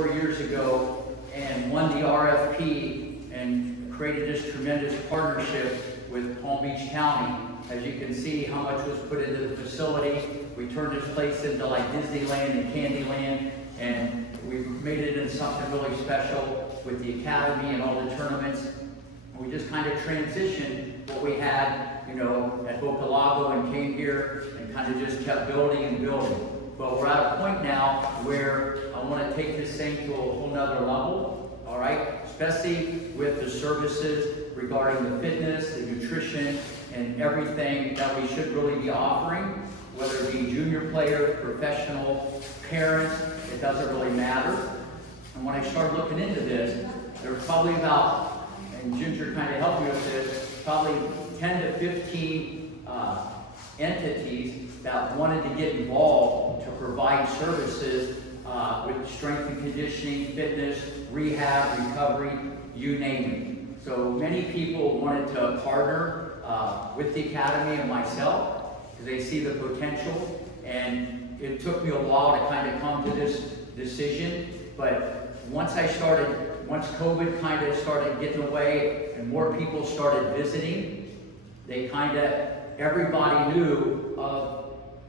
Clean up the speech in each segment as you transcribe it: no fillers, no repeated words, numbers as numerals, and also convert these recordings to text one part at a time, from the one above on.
4 years ago and won the RFP and created this tremendous partnership with Palm Beach County. As you can see how much was put into the facility. We turned this place into like Disneyland and Candyland, and we've made it into something really special with the academy and all the tournaments. We just kind of transitioned what we had, you know, at Boca Lago and came here and kind of just kept building and building. But we're at a point now where I want to take this thing to a whole nother level, all right? Especially with the services regarding the fitness, the nutrition, and everything that we should really be offering, whether it be junior player, professional, parents, it doesn't really matter. And when I started looking into this, there was probably about, and Ginger kind of helped me with this, probably 10 to 15 entities that wanted to get involved to provide services with strength and conditioning, fitness, rehab, recovery, you name it. So many people wanted to partner with the Academy and myself because they see the potential, and it took me a while to kind of come to this decision, but once COVID kind of started getting away and more people started visiting, everybody knew of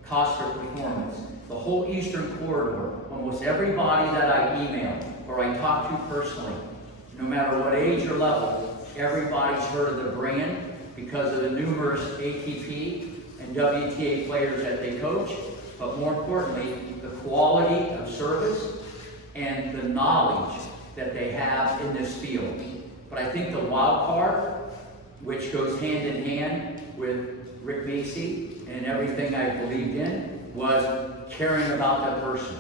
Costa Performance. The whole Eastern Corridor, almost everybody that I emailed or I talked to personally, no matter what age or level, everybody's heard of the brand because of the numerous ATP and WTA players that they coach, but more importantly, the quality of service and the knowledge that they have in this field. But I think the wild card, which goes hand in hand with Rick Macci and everything I believed in, was caring about that person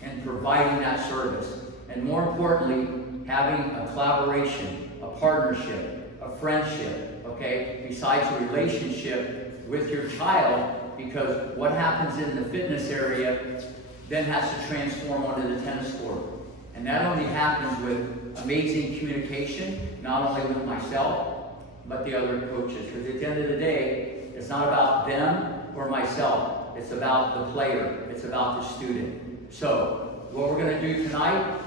and providing that service. And more importantly, having a collaboration, a partnership, a friendship, okay, besides a relationship with your child, because what happens in the fitness area then has to transform onto the tennis court. And that only happens with amazing communication, not only with myself, but the other coaches. Because at the end of the day, it's not about them or myself. It's about the player. It's about the student. So what we're going to do tonight,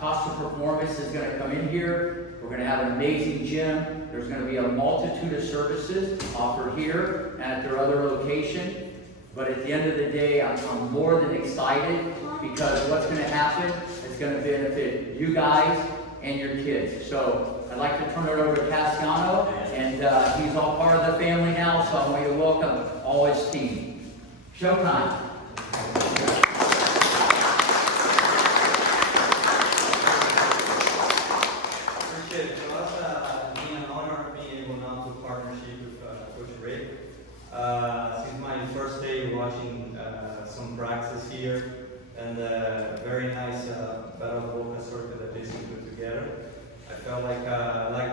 Costa Performance is going to come in here. We're going to have an amazing gym. There's going to be a multitude of services offered here and at their other location. But at the end of the day, I'm more than excited because what's going to happen is going to benefit you guys and your kids. So I'd like to turn it over to Cassiano, and he's all part of the family now, so I want you to welcome all his team. Showtime. Appreciate it. For us, being an honor being able now to partnership with Coach Rick. Since my first day watching some practice here, and very nice battle vocal circuit that they put together. I felt like I like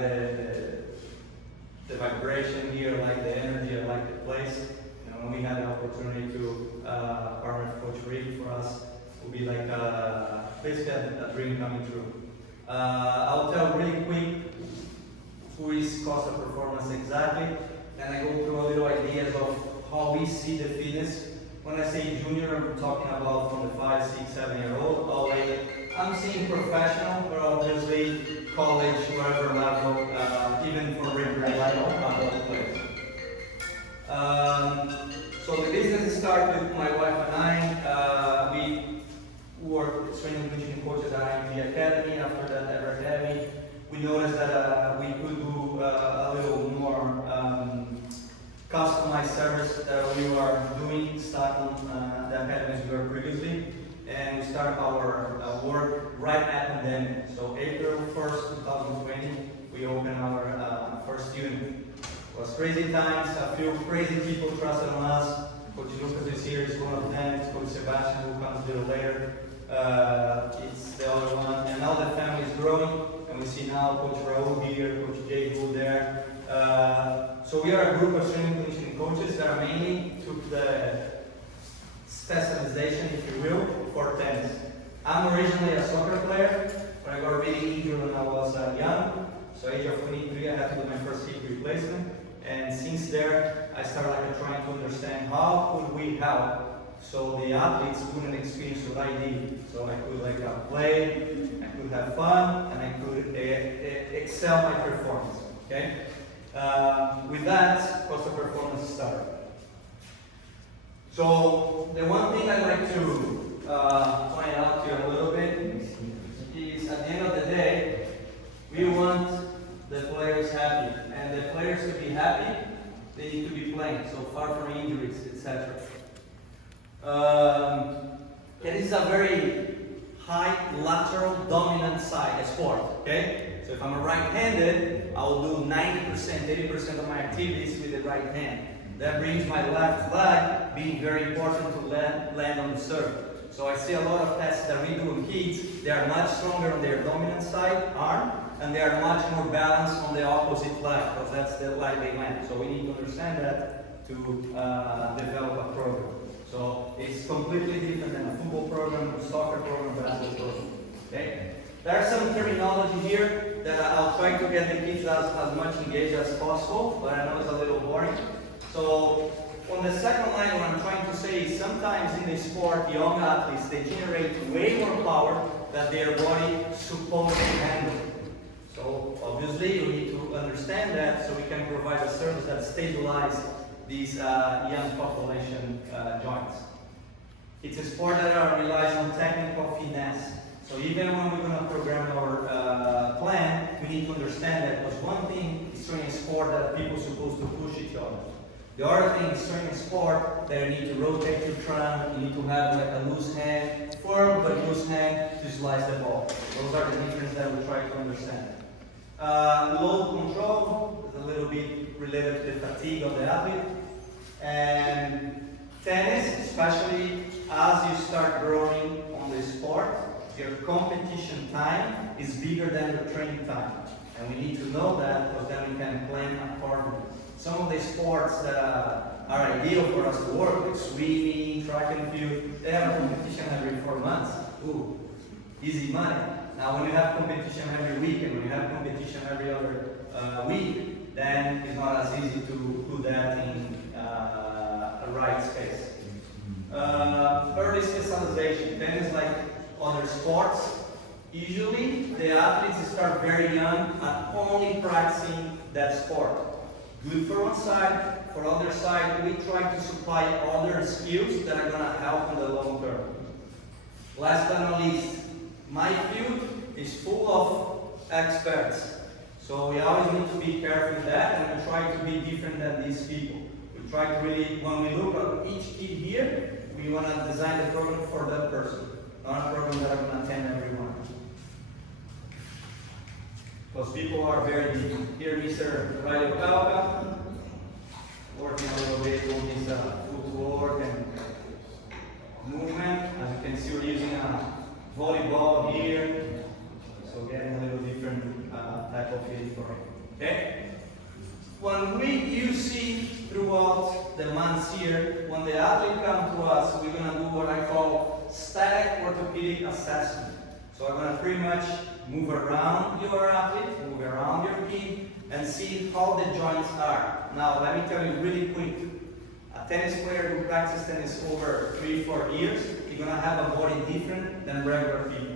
the vibration here, I like the energy, I like the place. You know, when we had the opportunity to partner with Coach Rick, for us, it would be like basically a dream coming true. I'll tell really quick who is Costa Performance exactly, and I go through a little ideas of how we see the fitness. When I say junior, I'm talking about from the 5, 6, 7-year-old all the way. I'm seeing professional, but obviously college, whatever level, even for regular level, all players. So the business started with my wife and I. We worked as training and conditioning coaches at IMG Academy. After that, Ever Academy, we noticed that we could do a little more customized service that we were doing, starting the academies we were previously, and we started our work right at pandemic. So April 1st, 2020, we opened our first unit. It was crazy times, a few crazy people trusted on us. Coach Lucas is here, is one of them. It's Coach Sebastian, who comes a little later. It's the other one, and now the family is growing, and we see now Coach Raul here, Coach Jay Gould there. So we are a group of strength and conditioning coaches that are mainly took the specialization, if you will, for tennis. I'm originally a soccer player, but I got really injured when I was young. So age of 23, I had to do my first hip replacement. And since there, I started trying to understand how could we help so the athletes wouldn't experience what I did. So I could play, I could have fun, and I could excel my performance. Okay. With that, Costa Performance started. So the one thing I'd like to point out to you a little bit is at the end of the day, we want the players happy, and the players to be happy, they need to be playing, so far from injuries, etc. It is a very high lateral dominant side sport, okay? So if I'm a right-handed, I will do 90%, 80% of my activities with the right hand. That brings my left leg being very important to land on the serve. So I see a lot of tests that we do in kids, they are much stronger on their dominant side, arm, and they are much more balanced on the opposite leg, because that's the leg they land. So we need to understand that to develop a program. So it's completely different than a football program, a soccer program, basketball program. Okay? There's some terminology here that I'll try to get the kids as much engaged as possible, but I know it's a little boring. So on the second line, what I'm trying to say is sometimes in the sport, young athletes, they generate way more power than their body supposed to handle. So obviously, we need to understand that so we can provide a service that stabilizes these young population joints. It's a sport that relies on technical finesse. So even when we're going to program our plan, we need to understand that because one thing is training sport that people are supposed to push each other. The other thing is training sport that you need to rotate your trunk, you need to have a loose hand, firm but loose hand to slice the ball. Those are the differences that we try to understand. Load control is a little bit related to the fatigue of the athlete. And tennis, especially as you start growing on the sport, your competition time is bigger than your training time. And we need to know that because then we can plan accordingly. Some of the sports that are ideal for us to work, like swimming, track and field, they have a competition every 4 months. Ooh, easy money. Now when you have competition every week and when you have competition every other week, then it's not as easy to put that in a right space. Early specialization. Tennis, like other sports, usually the athletes start very young at only practicing that sport. Good for one side, for other side, we try to supply other skills that are going to help in the long term. Last but not least, my field is full of experts. So we always need to be careful with that and we try to be different than these people. We try to really, when we look at each kid here, we want to design the program for that person, not a program that I'm going to attend everyone. Because people are very different. Here, Mr. Riley Calca, working a little bit on his footwork and movement. As you can see, we're using a volleyball here. So getting a little different type of feeling for him. Okay? When you see throughout the months here, when the athlete comes to us, we're going to do what I call static orthopedic assessment. So I'm going to pretty much move around your athlete, move around your kid, and see how the joints are. Now, let me tell you really quick. A tennis player who practices tennis over 3-4 years, he's going to have a body different than regular people.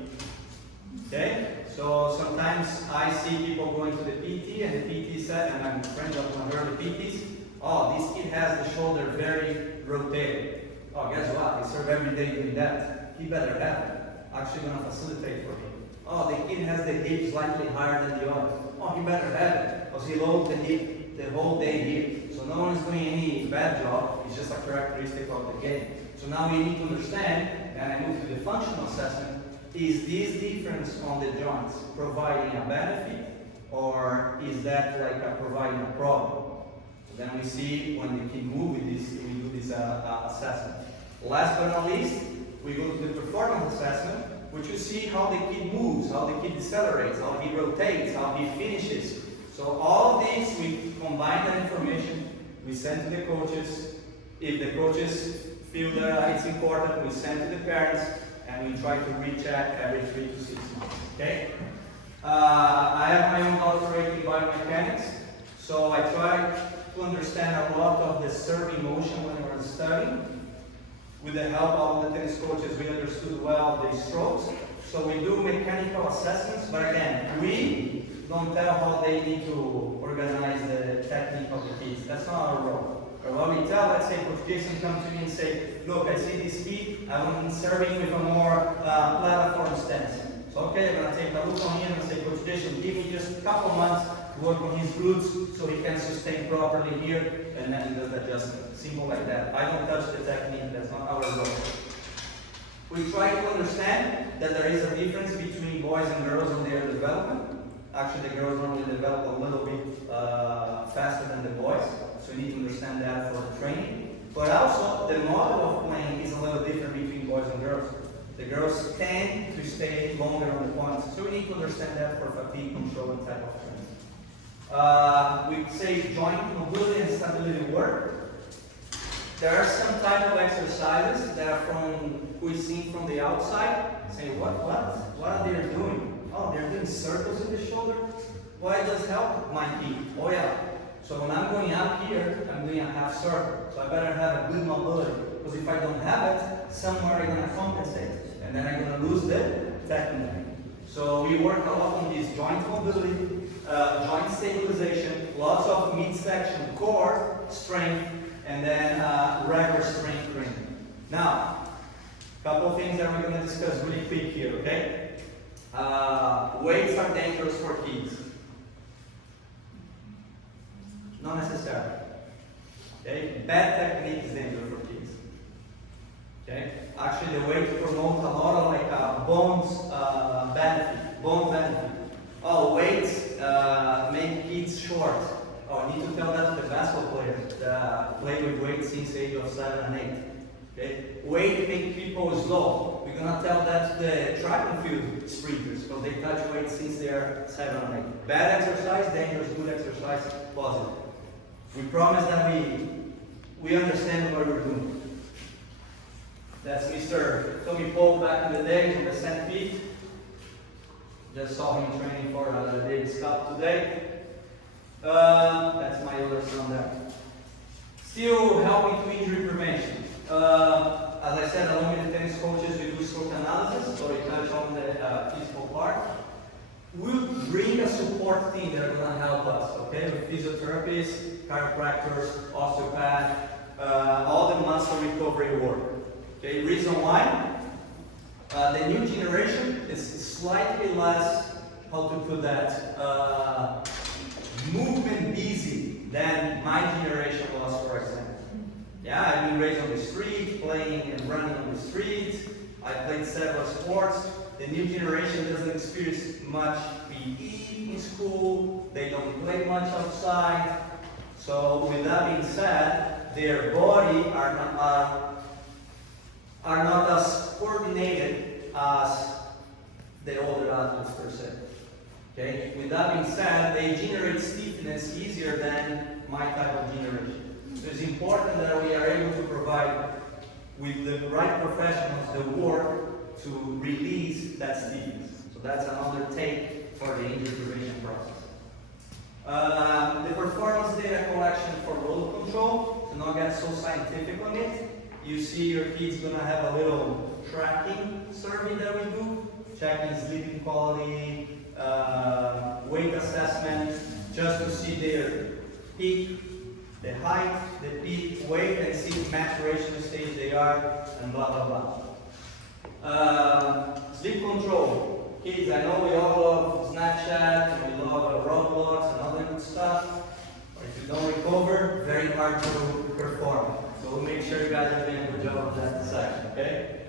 Okay? So sometimes I see people going to the PT, and the PT said, and I'm friends of one of the PTs, oh, this kid has the shoulder very rotated. Oh, guess what? They serve every day doing that. He better have it. Actually going to facilitate for him. Oh, the kid has the hip slightly higher than the other. Oh, he better have it, because he loads the hip the whole day here. So no one is doing any bad job, it's just a characteristic of the game. So now we need to understand, and I move to the functional assessment, is this difference on the joints providing a benefit, or is that like providing a problem? So then we see when the kid moves with this, we do this assessment. Last but not least, we go to the performance assessment, which you see how the kid moves, how the kid decelerates, how he rotates, how he finishes. So all of these, we combine that information, we send to the coaches. If the coaches feel that it's important, we send to the parents, and we try to recheck every 3 to 6 months. Okay? I have my own doctorate in biomechanics, so I try to understand a lot of the serving motion when we're studying. With the help of the tennis coaches, we understood well the strokes. So we do mechanical assessments, but again, we don't tell how they need to organize the technique of the kids. That's not our role. Or what we tell, let's say Coach Jason comes to me and say, look, I see this kid, I want him serving with a more platform stance. So okay, I'm going to take a look on him and say, Coach Jason, give me just a couple months to work on his glutes so he can sustain properly here, and then he does the adjustment. Simple like that. I don't touch the technique, that's not our role. We try to understand that there is a difference between boys and girls in their development. Actually, the girls normally develop a little bit faster than the boys, so you need to understand that for the training. But also, the model of playing is a little different between boys and girls. The girls tend to stay longer on the points, so we need to understand that for fatigue control and type of training. We say joint mobility and stability work. There are some type of exercises that are from who is seen from the outside, saying, what are they doing? Oh, they're doing circles in the shoulder? Why does it help my feet? Oh yeah. So when I'm going up here, I'm doing a half circle. So I better have a good mobility. Because if I don't have it, somewhere I'm going to compensate. And then I'm going to lose the technique. So we work a lot on this joint mobility, joint stabilization, lots of midsection core strength, and then regular strength training. Now, a couple of things that we're going to discuss really quick here, okay? Weights are dangerous for kids. Not necessarily. Okay? Bad technique is dangerous for kids. Okay? Actually, the weight promotes a lot of bones benefit. Oh, weights make kids short. Oh, I need to tell that to the basketball players that play with weights since the age of 7 and 8. Okay? Weight make people slow. We're gonna tell that to the track and field sprinters because they touch weights since they're 7 and 8. Bad exercise, dangerous. Good exercise, positive. We promise that we understand what we're doing. That's Mr. Tommy Paul back in the day on the St. Pete. Just saw him training for the Davis Cup today. That's my other son there. Still helping to injury prevention. As I said, along with the tennis coaches, we do stroke analysis, so we touch on the physical part. We'll bring a support team that are going to help us, okay? With physiotherapists, chiropractors, osteopath, all the muscle recovery work. Okay, reason why? The new generation is slightly less, how to put that, movement busy than my generation was, for example. Yeah, I've been raised on the street, playing and running on the street. I played several sports. The new generation doesn't experience much PE in school. They don't play much outside. So with that being said, their body are not as coordinated as the older athletes per se. Okay? With that being said, they generate stiffness easier than my type of generation. So it's important that we are able to provide with the right professionals the work to release that stiffness. So that's another take for the injury prevention process. The performance data collection for roller control, to not get so scientific on it, you see your kids gonna have a little tracking survey that we do, checking sleeping quality, weight assessment, just to see their peak, the height, the peak, weight, and see the maturation stage they are, and blah, blah, blah. Sleep control. Kids, I know we all love Snapchat, and we love Roblox and all that good stuff, but if you don't recover, very hard to perform. So we'll make sure you guys are doing a good job on that section, okay?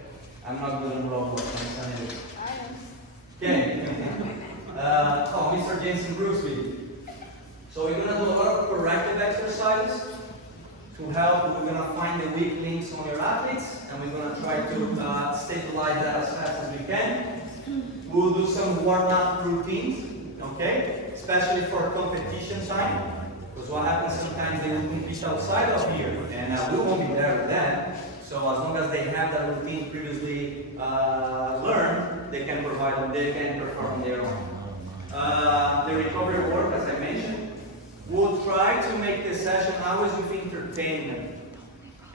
I'm not good in Roblox, my son is. Okay. Mr. Jason Brucey. So we're going to do a lot of corrective exercises to help. We're going to find the weak links on your athletes, and we're going to try to stabilize that as fast as we can. We'll do some warm-up routines, okay? Especially for competition time. Because what happens sometimes they will compete outside of here, and we won't be there with them. So as long as they have that routine previously learned, they can perform on their own. The recovery work, as I mentioned, we'll try to make the session always with entertainment.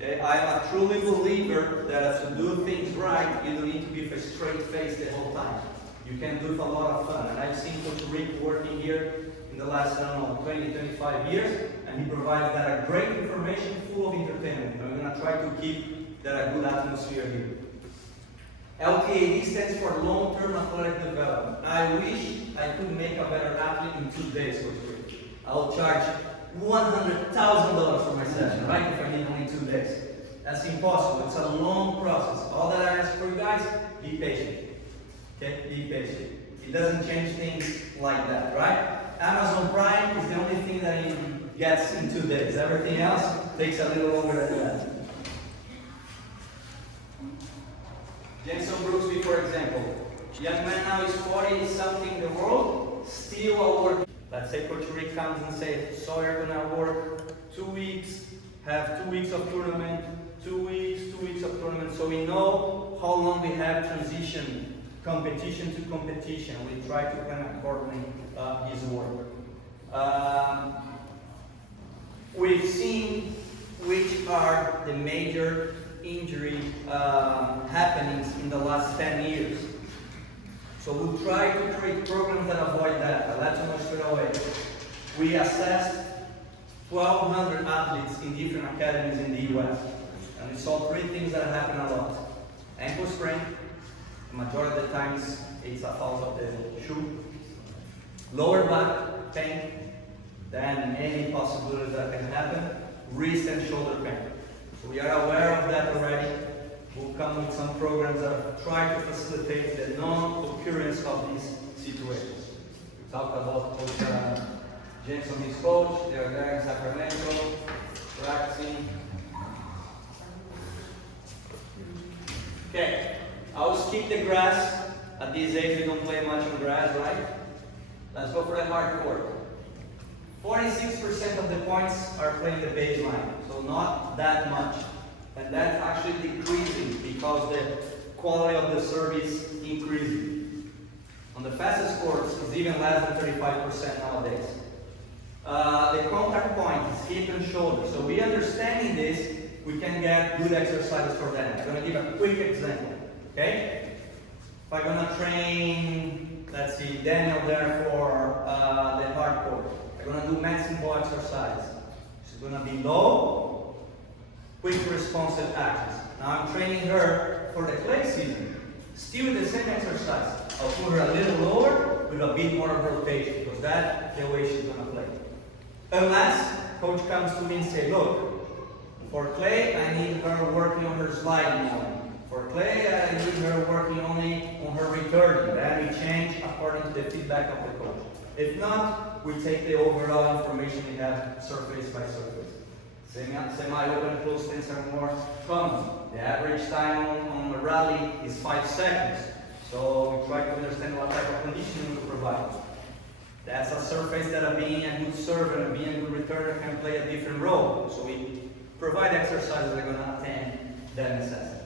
Okay? I'm a truly believer that to do things right, you don't need to be with a straight face the whole time. You can do it with a lot of fun. And I've seen Coach Rick working here in the last, I don't know, 20, 25 years, and he provides that great information full of entertainment. And we're going to try to keep that a good atmosphere here. LTAD stands for Long-Term Athletic Development. I wish I could make a better athlete in 2 days, Coach Rick. I'll charge $100,000 for my session, right? If I need only 2 days. That's impossible. It's a long process. All that I ask for you guys, be patient. Okay? Be patient. It doesn't change things like that, right? Amazon Prime is the only thing that he gets in 2 days. Everything else takes a little longer than that. Jenson Brooksby, for example. Young man now is 40-something in the world, still a work. Let's say Coach Rick comes and says, so you're going to work 2 weeks, have 2 weeks of tournament, 2 weeks of tournament, so we know how long we have transition, competition to competition. We try to kind of coordinate his work. We've seen which are the major injury happenings in the last 10 years. So we'll try to create programs that avoid that. I'll let you know straight away. We assessed 1,200 athletes in different academies in the US. And we saw 3 things that happen a lot. Ankle sprain, the majority of the times it's a fault of the shoe. Lower back pain, then any possibilities that can happen. Wrist and shoulder pain. So we are aware of that already. We'll come with some programs that try to facilitate the non-occurrence of these situations. We talked about Coach Jenson, his coach. They are there in Sacramento, practicing. Okay, I'll skip the grass. At this age, we don't play much on grass, right? Let's go for the hard court. 46% of the points are playing the baseline, so not that much. And that's actually decreasing because the quality of the service increasing. On the fastest courts, it's even less than 35% nowadays. The contact point is hip and shoulder. So we understanding this, we can get good exercises for them. I'm going to give a quick example. Okay? If I'm going to train, let's see, Daniel there for the hard court. I'm going to do medicine ball exercise. She's going to be low, quick responsive actions. Now I'm training her for the clay season. Still the same exercise. I'll put her a little lower with a bit more of rotation because that's the way she's going to play. Unless coach comes to me and say, look, for clay I need her working on her sliding more. For clay I need her working only on her returning. Then we change according to the feedback of the coach. If not, we take the overall information we have surface by surface. Semi-open close stance are more common. The average time on a rally is 5 seconds. So we try to understand what type of conditioning to provide. That's a surface that being a good server and being a good returner can play a different role. So we provide exercises that are going to attend that necessity.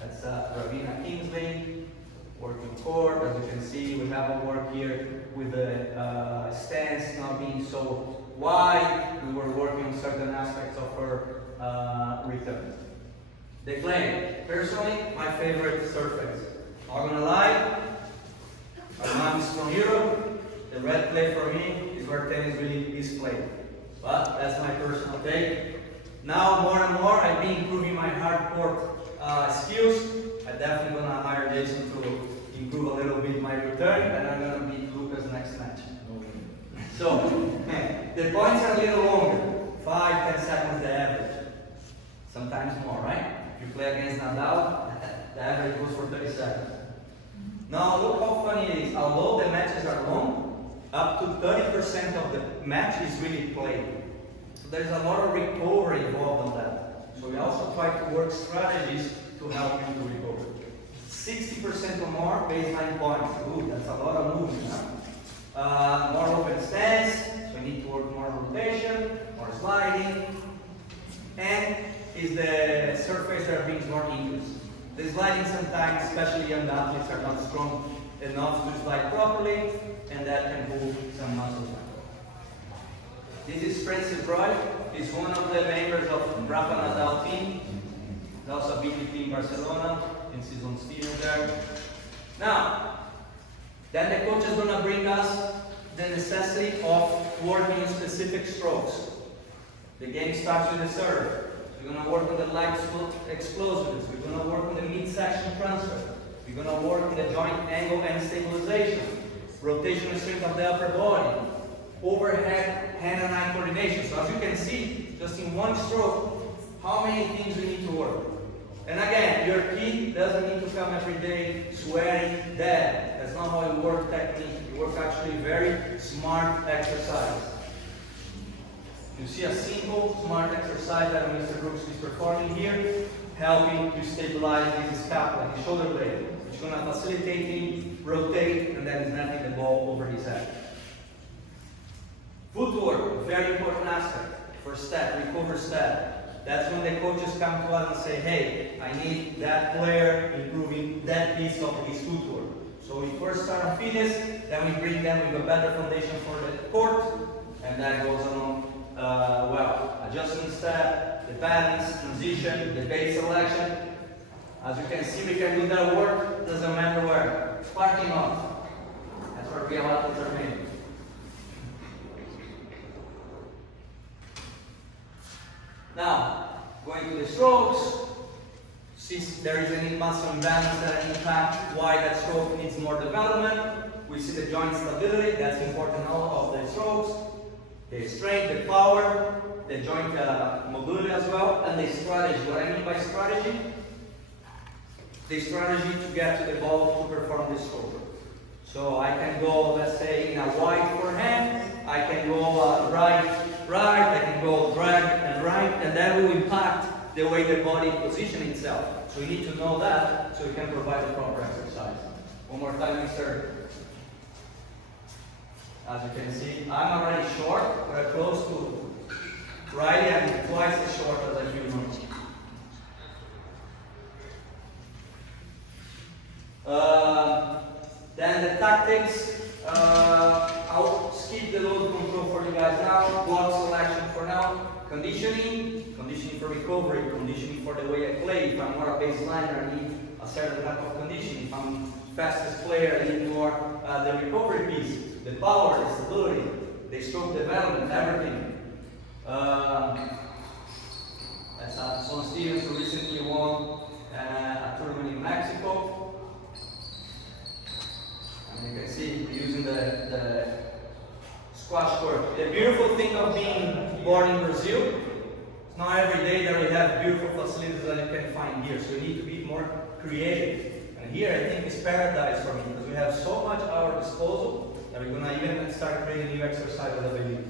That's Ravina Kingsley, working core. As you can see, we have a work here with the stance not being so wide. We were working on certain aspects of her return. The clay, personally, my favorite surface. Not gonna lie, my mom is from Europe. The red clay for me is where tennis really is played. But that's my personal take. Now, more and more, I've been improving my hard court skills. I'm definitely gonna hire Jason to improve a little bit my return, and I'm gonna beat Lucas next match. So, the points are a little longer, 5-10 seconds the average. Sometimes more, right? If you play against Nadal, the average goes for 30 seconds. Now look how funny it is. Although the matches are long, up to 30% of the match is really played. So there's a lot of recovery involved on that. So we also try to work strategies to help you to recover. 60% or more baseline points. Ooh, that's a lot of movement. Huh? More open stance, so we need to work more rotation, more sliding, and is the surface that brings more injuries. The sliding sometimes, especially young athletes, are not strong enough to slide properly, and that can pull some muscles This is Francis Roy. He's one of the members of Rafa Nadal team. He's also BPT in Barcelona, and he's on steer there. Now, then the coach is going to bring us the necessity of working on specific strokes. The game starts with the serve. We're going to work on the leg explosiveness. We're going to work on the midsection transfer. We're going to work on the joint angle and stabilization, rotational strength of the upper body, overhead hand and eye coordination. So as you can see, just in one stroke, how many things we need to work. And again, your key doesn't need to come every day sweating dead. That's not how you work technique. You work actually very smart exercise. You see a simple, smart exercise that Mr. Brooks is performing here, helping to stabilize his scapula, his shoulder blade. It's going to facilitate him, rotate, and then he's netting the ball over his head. Footwork, very important aspect. First step, recover step. That's when the coaches come to us and say, hey, I need that player improving that piece of his footwork. So we first start on fitness, then we bring them with a better foundation for the court, and that goes on adjustment step, the balance, transition, the base selection. As you can see, we can do that work, doesn't matter where. Parking lot. That's where we are made. Now, going to the strokes, see there is any muscle imbalance that impact why that stroke needs more development. We see the joint stability, that's important in all of the strokes. The strength, the power, the joint mobility as well, and the strategy. What I mean by strategy? The strategy to get to the ball to perform this stroke. So I can go, let's say, in a wide forehand, I can go right, I can go drag and right, and that will impact the way the body positions itself. So we need to know that so we can provide the proper exercise. One more time, Mr. As you can see, I'm already short, but close to Riley. I'm twice as short as I feel normal. Then the tactics, I'll skip the load control for you guys now, block selection for now, conditioning for recovery, conditioning for the way I play. If I'm more a baseliner, I need a certain type of conditioning. If I'm fastest player, I need more the recovery piece, the power, the stability, the stroke development, everything. That's Son Stevens, who recently won a tournament in Mexico. And you can see using the squash court. The beautiful thing of being born in Brazil, it's not every day that we have beautiful facilities that you can find here. So you need to be more creative. And here I think is paradise for me because we have so much at our disposal that we're gonna even start creating new exercises that we need.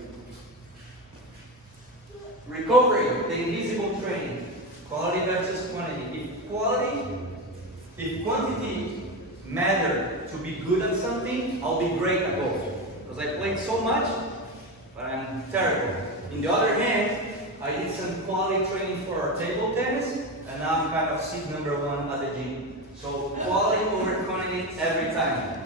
Recovery, the invisible training. Quality versus quantity. If quantity matter to be good at something, I'll be great at golf. Because I played so much, but I'm terrible. On the other hand, I did some quality training for table tennis, and now I'm kind of seat number one at the gym. So quality over quantity every time.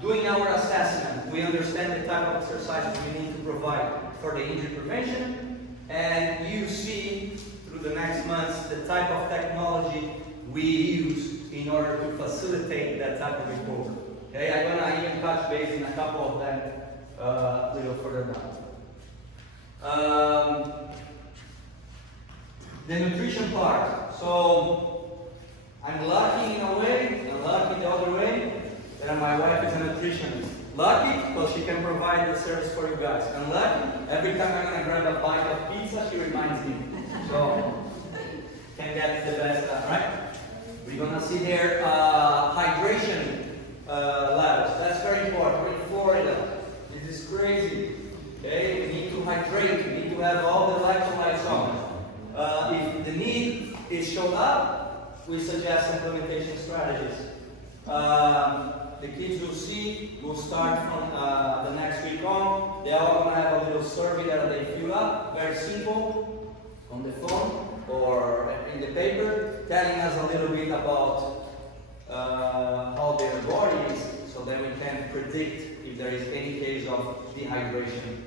Doing our assessment, we understand the type of exercises we need to provide for the injury prevention, and you see through the next months the type of technology we use in order to facilitate that type of recovery. Okay, I'm gonna even touch base in a couple of them a little further down. The nutrition part. So I'm lucky in a way, and lucky the other way, that my wife is a nutritionist. Lucky because she can provide the service for you guys. Unlucky, every time I'm gonna grab a bite of pizza, she reminds me. So can get the best, right? We're gonna see here hydration levels. That's very important. We're in Florida. This is crazy. Okay, we need to hydrate. We need to have all the electrolytes on. If the need is shown up, we suggest implementation strategies. The kids will see, will start from the next week on. They're all gonna have a little survey that they fill up, very simple, on the phone or in the paper, telling us a little bit about how their body is, so that we can predict if there is any case of dehydration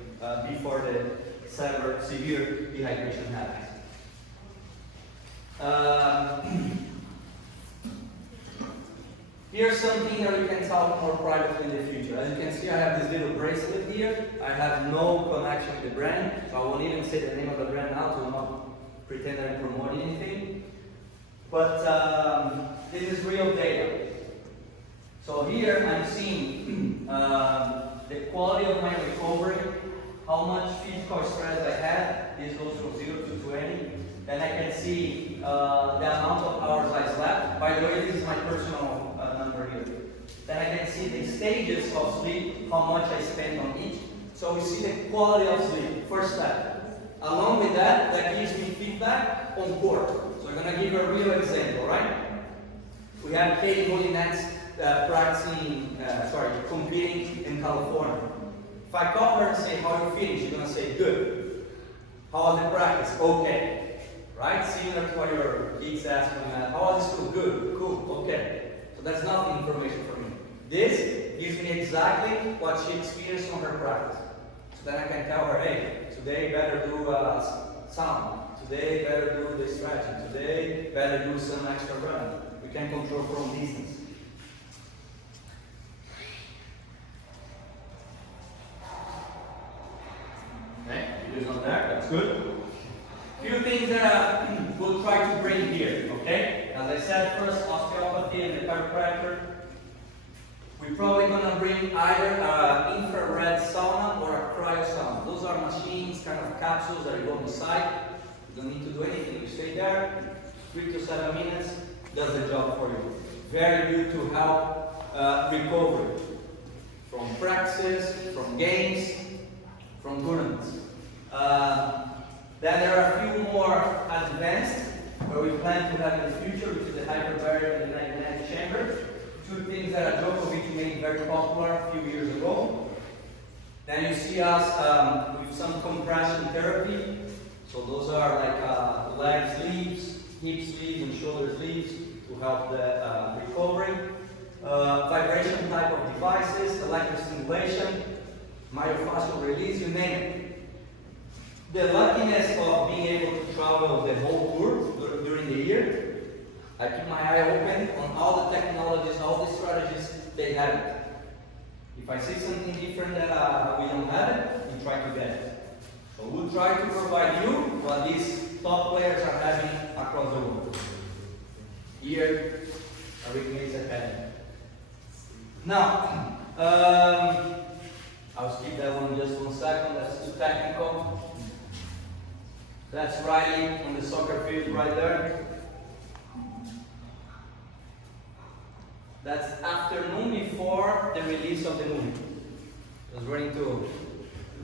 before the severe dehydration happens. Here's something that we can talk more privately in the future. As you can see, I have this little bracelet here. I have no connection with the brand, so I won't even say the name of the brand now to not pretend I'm promoting anything. But this is real data. So here I'm seeing the quality of my recovery, how much physical stress I had. This goes from 0 to 20. Then I can see the amount of hours I slept. By the way, this is my personal number here. Then I can see the stages of sleep, how much I spent on each. So we see the quality of sleep, first step. Along with that, that gives me feedback on court. So I'm going to give you a real example, right? We have Katie Holinets competing in California. If I call her and say, how you feeling? She's going to say, good. How was the practice? Okay. Right? Similar to what your kids ask me, how was the school? Good. Cool. Okay. So that's not the information for me. This gives me exactly what she experienced on her practice. So then I can tell her, hey, today better do sound. Today better do the stretching. Today better do some extra running. We can control from distance. Okay, video's not there, that's good. Few things that we'll try to bring here, okay? As I said, first osteopathy and the chiropractor. We're probably gonna bring either an infrared sauna or a cryo sauna. Those are machines, kind of capsules that you go on the side. You don't need to do anything. You stay there, 3 to 7 minutes, does the job for you. Very good to help recovery from practices, from games, from tournaments. Then there are a few more advanced where we plan to have in the future, which is the hyperbaric and the magnetic chamber. Two things that Djokovic made very popular a few years ago. Then you see us with some compression therapy. So those are like leg sleeves, hip sleeves, and shoulder sleeves to help the recovery. Vibration type of devices, electrostimulation, myofascial release, you name it. The luckiness of being able to travel the whole tour during the year, I keep my eye open on all the technologies, all the strategies they have it. If I see something different that we don't have it, we try to get it. So we'll try to provide you what these top players are having across the world. Here, everything is ahead. Now, I'll skip that one just 1 second, that's too technical. That's Riley on the soccer field right there. That's afternoon before the release of the movie. I was running to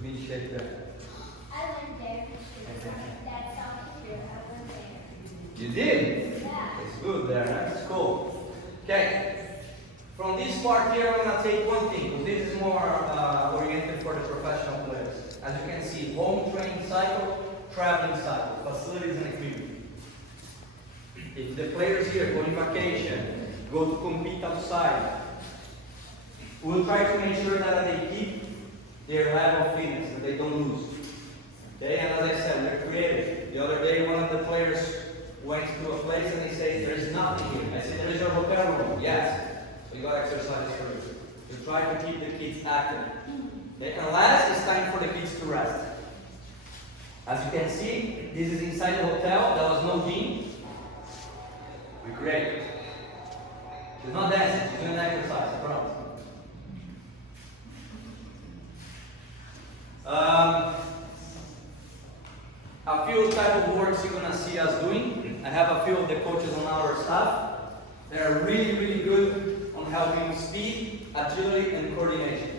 mid shape there. I went there. That's all here. I went there. You did? Yeah. It's good there, that's cool. Okay. From this part here, I'm going to take one thing, because this is more oriented for the professional players. As you can see, home training cycle, traveling cycle, facilities and equipment. If the players here go on vacation, go to compete outside, we'll try to make sure that they keep their level of fitness, that they don't lose. Okay, and as I said, we're creative. The other day, one of the players went to a place and they say, there is nothing here. I said, there is a hotel room. Yes. So you got exercises for you. To try to keep the kids active. Okay, and last, it's time for the kids to rest. As you can see, this is inside the hotel. There was no gym. We created. She's not dancing, she's doing exercise, I promise. A few type of works you're gonna see us doing. I have a few of the coaches on our staff. They are really, really good on helping speed, agility, and coordination.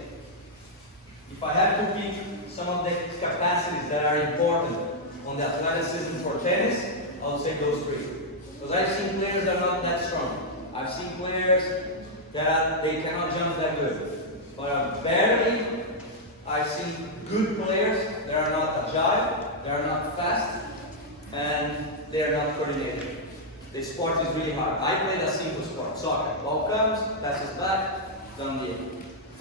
If I have to pick some of the capacities that are important on the athleticism for tennis, I'll say those three. Because I've seen players that are not that strong. I've seen players that they cannot jump that good. But barely, I've seen good players that are not agile, they are not fast, and they are not coordinated. The sport is really hard. I played a simple sport, soccer. Ball comes, passes back, done deal.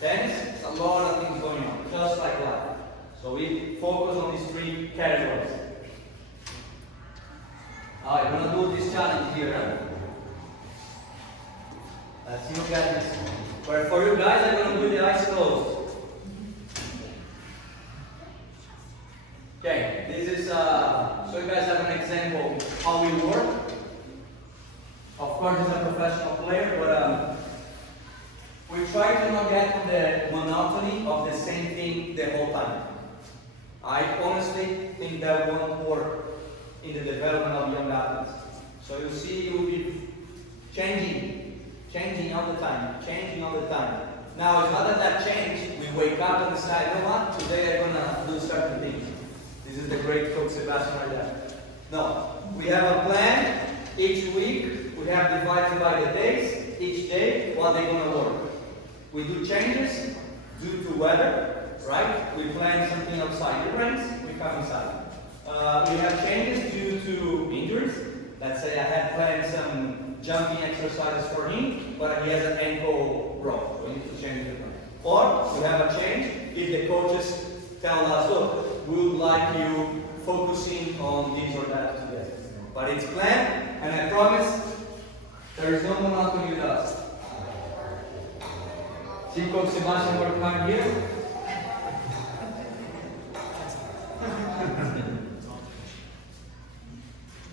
Tennis, a lot of things going on, just like life. So we focus on these 3 categories. Alright, we're gonna do this challenge here. Huh? Let's see who got this. But for you guys, I'm gonna do the eyes closed. Okay, this is so you guys have an example how we work. Of course, as a professional player, but we try to not get to the monotony of the same thing the whole time. I honestly think that won't work in the development of young athletes. So you see, you will be changing all the time, changing all the time. Now, it's not that change, we wake up and decide, you know what, today I'm gonna do certain things. This is the great Coach Sebastian right there. No, we have a plan. Each week, we have divided by the days. Each day, what they're gonna work. We do changes due to weather, right? We plan something outside. It rains, we come inside. We have changes due to injuries. Let's say I had planned some jumping exercises for him, but he has an ankle broke. So we need to change the plan. Or we have a change if the coaches tell us, look, we would like you focusing on this or that today. But it's planned, and I promise there is no monotony with us. See Coach Sebastian work hard here?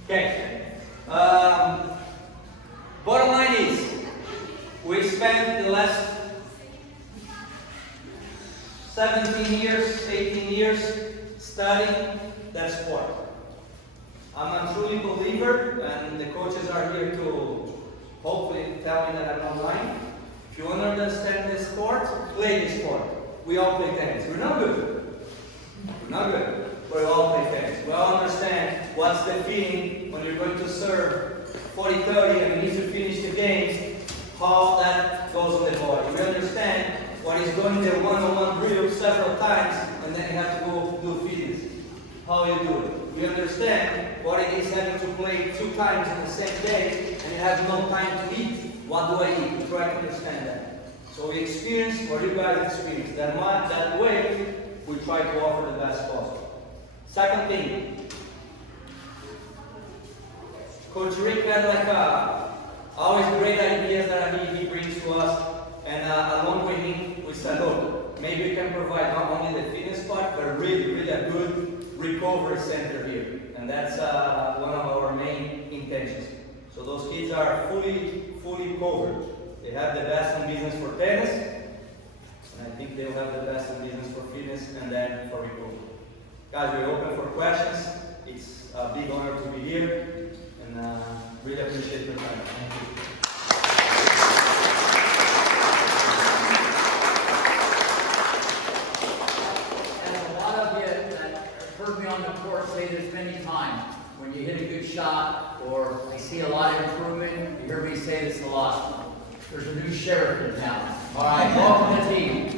Okay. Bottom line is, we spent the last 17 years, 18 years studying that sport. I'm a truly believer, and the coaches are here to hopefully tell me that I'm not lying. If you want to understand this sport, play this sport. We all play tennis. We're not good. We're not good. We all play tennis. We all understand what's the feeling when you're going to serve 40-30 and you need to finish the games, how that goes on the body. We understand what is going the one-on-one drill several times and then you have to go do fitness. How you do it. We understand what it is having to play 2 times in the same day and you have no time to eat. What do I eat? We try to understand that. So we experience what you guys experience. That way, we try to offer the best possible. Second thing, Coach Rick had always great ideas that he brings to us, and along with him, we said, look, maybe we can provide not only the fitness part, but really a good recovery center here, and that's one of our main intentions. So those kids are fully covered. They have the best in business for tennis, and I think they'll have the best in business for fitness and then for recovery. Guys, we're open for questions. It's a big honor to be here, and really appreciate your time. Thank you. And a lot of you that have heard me on the court say this many times, when you hit a good shot or I see a lot of improvement, you hear me say this a lot. There's a new sheriff in town. All right, welcome to the team.